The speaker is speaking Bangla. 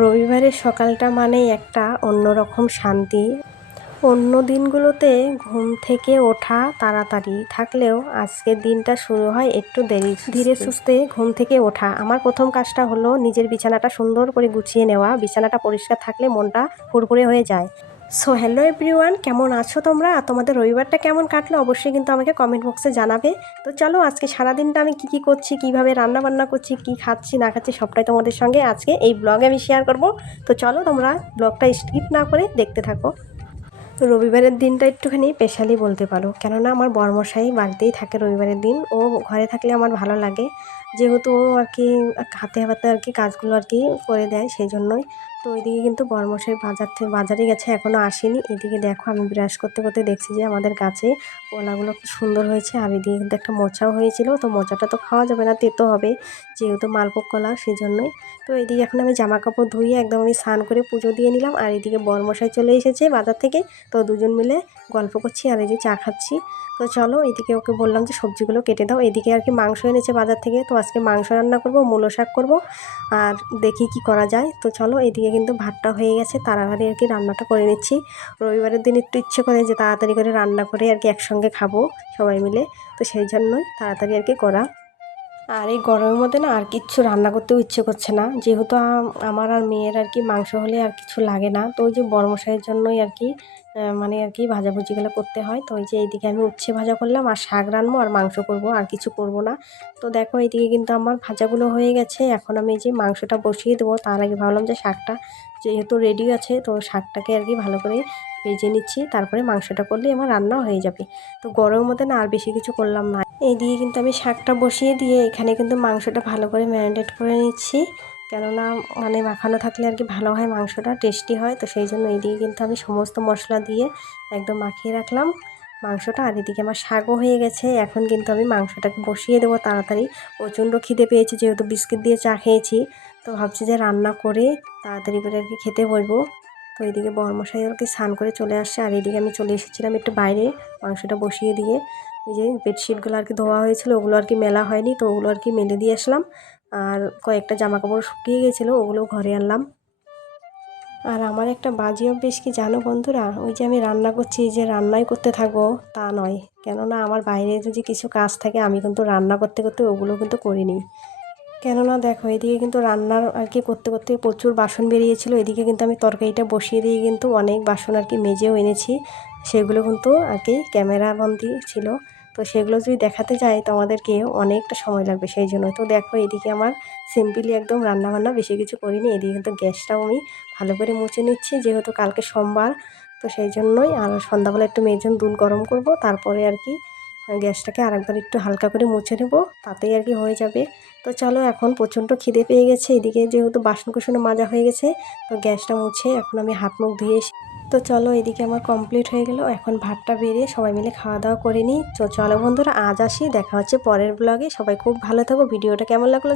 রবিবারের সকালটা মানেই একটা অন্যরকম শান্তি। অন্য দিনগুলোতে ঘুম থেকে ওঠা তাড়াতাড়ি থাকলেও আজকের দিনটা শুরু হয় একটু ধীরে সুস্থে ঘুম থেকে ওঠা। আমার প্রথম কাজটা হলো নিজের বিছানাটা সুন্দর করে গুছিয়ে নেওয়া। বিছানাটা পরিষ্কার থাকলে মনটা ফুরফুরে হয়ে যায়। সো হ্যালো এভরিওয়ান, কেমন আছো তোমরা? আর তোমাদের রবিবারটা কেমন কাটলো অবশ্যই কিন্তু আমাকে কমেন্ট বক্সে জানাবে। তো চলো আজকে সারাদিনটা আমি কী করছি, কীভাবে রান্নাবান্না করছি, কী খাচ্ছি না খাচ্ছি সবটাই তোমাদের সঙ্গে আজকে এই ব্লগে আমি শেয়ার করব। তো চলো তোমরা ব্লগটা স্কিপ না করে দেখতে থাকো। রবিবারের দিনটা একটুখানি স্পেশালি বলতে পারো, কেননা আমার বরমশাই বাড়িতেই থাকে রবিবারের দিন। ও ঘরে থাকলে আমার ভালো লাগে, যেহেতু ও আর কি হাতে হাতে আর কি কাজগুলো আর কি করে দেয়, সেই জন্যই। তো ওইদিকে কিন্তু বরমশাই বাজারে গেছে, এখনও আসেনি। এদিকে দেখো আমি ব্রাশ করতে করতে দেখছি যে আমাদের গাছে কলাগুলো খুব সুন্দর হয়েছে। আর এদিকে কিন্তু একটা মোচাও হয়েছিল, তো মোচাটা তো খাওয়া যাবে না, তেতো হবে যেহেতু মালভোগ কলা, সেই জন্যই। তো এদিকে এখন আমি জামা কাপড় ধুয়ে একদম আমি স্নান করে পুজো দিয়ে নিলাম। আর এদিকে বরমশাই চলে এসেছে বাজার থেকে, তো দুজন মিলে গল্প করছি আর এই যে চা খাচ্ছি। তো চলো এদিকে ওকে বললাম যে সবজিগুলো কেটে দাও। এদিকে আর কি মাংস এনেছে বাজার থেকে, তো আজকে মাংস রান্না করব, মূলো শাক করব, আর দেখি কি করা যায়। তো চলো এদিকে কিন্তু ভাতটা হয়ে গেছে, তাড়াতাড়ি আর কি রান্নাটা করে নিচ্ছি। রবিবারের দিন একটু ইচ্ছে করে যে তাড়াতাড়ি করে রান্না করে আর কি একসঙ্গে খাবো সবাই মিলে, তো সেই জন্যই তাড়াতাড়ি আর কি করা। আর এই গরমের মধ্যে না আর কিচ্ছু রান্না করতেও ইচ্ছে করছে না, যেহেতু আমার আর মেয়ের আর কি মাংস হলে আর কিছু লাগে না। তো ওই যে বড়মশাইয়ের জন্যই আর কি মানে আর কি ভাজাভুজিগুলো করতে হয়। তো ওই যে এইদিকে আমি উচ্ছে ভাজা করলাম, আর শাক রান্নবো আর মাংস করব, আর কিছু করব না। তো দেখো এইদিকে কিন্তু আমার ভাজাগুলো হয়ে গেছে, এখন আমি এই যে মাংসটা বসিয়ে দেবো। তার আগে ভাবলাম যে শাকটা যেহেতু রেডি আছে, তো শাকটাকে আর কি ভালো করে ভেজে নিচ্ছি, তারপরে মাংসটা করলে আমার রান্না হয়ে যাবে। তো গরমের মধ্যে না আর বেশি কিছু করলাম না। এইদিকে কিন্তু আমি শাকটা বসিয়ে দিয়ে এখানে কিন্তু মাংসটা ভালো করে ম্যারিনেট করে নিচ্ছি, কেননা মানে মাখানো থাকলে আর কি ভালো হয়, মাংসটা টেস্টি হয়। তো সেই জন্য এইদিকে কিন্তু আমি সমস্ত মশলা দিয়ে একদম মাখিয়ে রাখলাম মাংসটা। আর এদিকে আমার শাকও হয়ে গেছে, এখন কিন্তু আমি মাংসটাকে বসিয়ে দেবো তাড়াতাড়ি। প্রচণ্ড খিদে পেয়েছে, যেহেতু বিস্কিট দিয়ে চা খেয়েছি, তো ভাবছি যে রান্না করে তাড়াতাড়ি করে আর কি খেতে বসবো। তো এইদিকে বরমশাই আর কি স্নান করে চলে আসছে, আর এইদিকে আমি চলে এসেছিলাম একটু বাইরে মাংসটা বসিয়ে দিয়ে। এই যে বেডশিটগুলো আর কি ধোয়া হয়েছিল, ওগুলো আর কি মেলা হয়নি, তো ওগুলো আর কি মেলে দিয়ে আসলাম। আর কয়েকটা জামা কাপড় শুকিয়ে গেছিলো, ওগুলোও ঘরে আনলাম। আর আমার একটা বাজে অভ্যেস কি জানো বন্ধুরা, ওই যে আমি রান্না করছি, এই যে রান্নাই করতে থাকবো তা নয়, কেননা আমার বাইরে যদি কিছু কাজ থাকে আমি কিন্তু রান্না করতে করতে ওগুলো কিন্তু করে নিই। কেননা দেখো এদিকে কিন্তু রান্নার আর কি করতে করতে প্রচুর বাসন বেরিয়েছিল। এদিকে কিন্তু আমি তরকারিটা বসিয়ে দিয়ে কিন্তু অনেক বাসন আর কি মেজেও এনেছি, সেগুলো কিন্তু আর কি ক্যামেরা বন্দি ছিল। তো সেগুলো যদি দেখাতে যাই তো আমাদেরকে অনেকটা সময় লাগবে, সেই জন্য। তো দেখো এদিকে আমার সিম্পলি একদম রান্নাবান্না, বেশি কিছু করিনি। এদিকে কিন্তু গ্যাসটাও আমি ভালো করে মুছে নিচ্ছি, যেহেতু কালকে সোমবার, তো সেই জন্যই। আর সন্ধ্যাবেলা একটু মেয়ের জন্য দুধ গরম করব, তারপরে আর কি গ্যাসটাকে আরেকবার একটু হালকা করে মুছে নেব, তাতেই আর কি হয়ে যাবে। তো চলো এখন প্রচণ্ড খিদে পেয়ে গেছে, এদিকে যেহেতু বাসন কুসনও মাজা হয়ে গেছে, তো গ্যাসটা মুছে এখন আমি হাত মুখ ধুয়ে এসে। তো চলো এদিকে আমার কমপ্লিট হয়ে গেল, এখন ভাতটা বেরিয়ে সবাই মিলে খাওয়া দাওয়া করে নিই। তো চলো বন্ধুরা আজ আসি, দেখা হচ্ছে পরের ব্লগে। সবাই খুব ভালো থাকো, ভিডিওটা কেমন লাগলো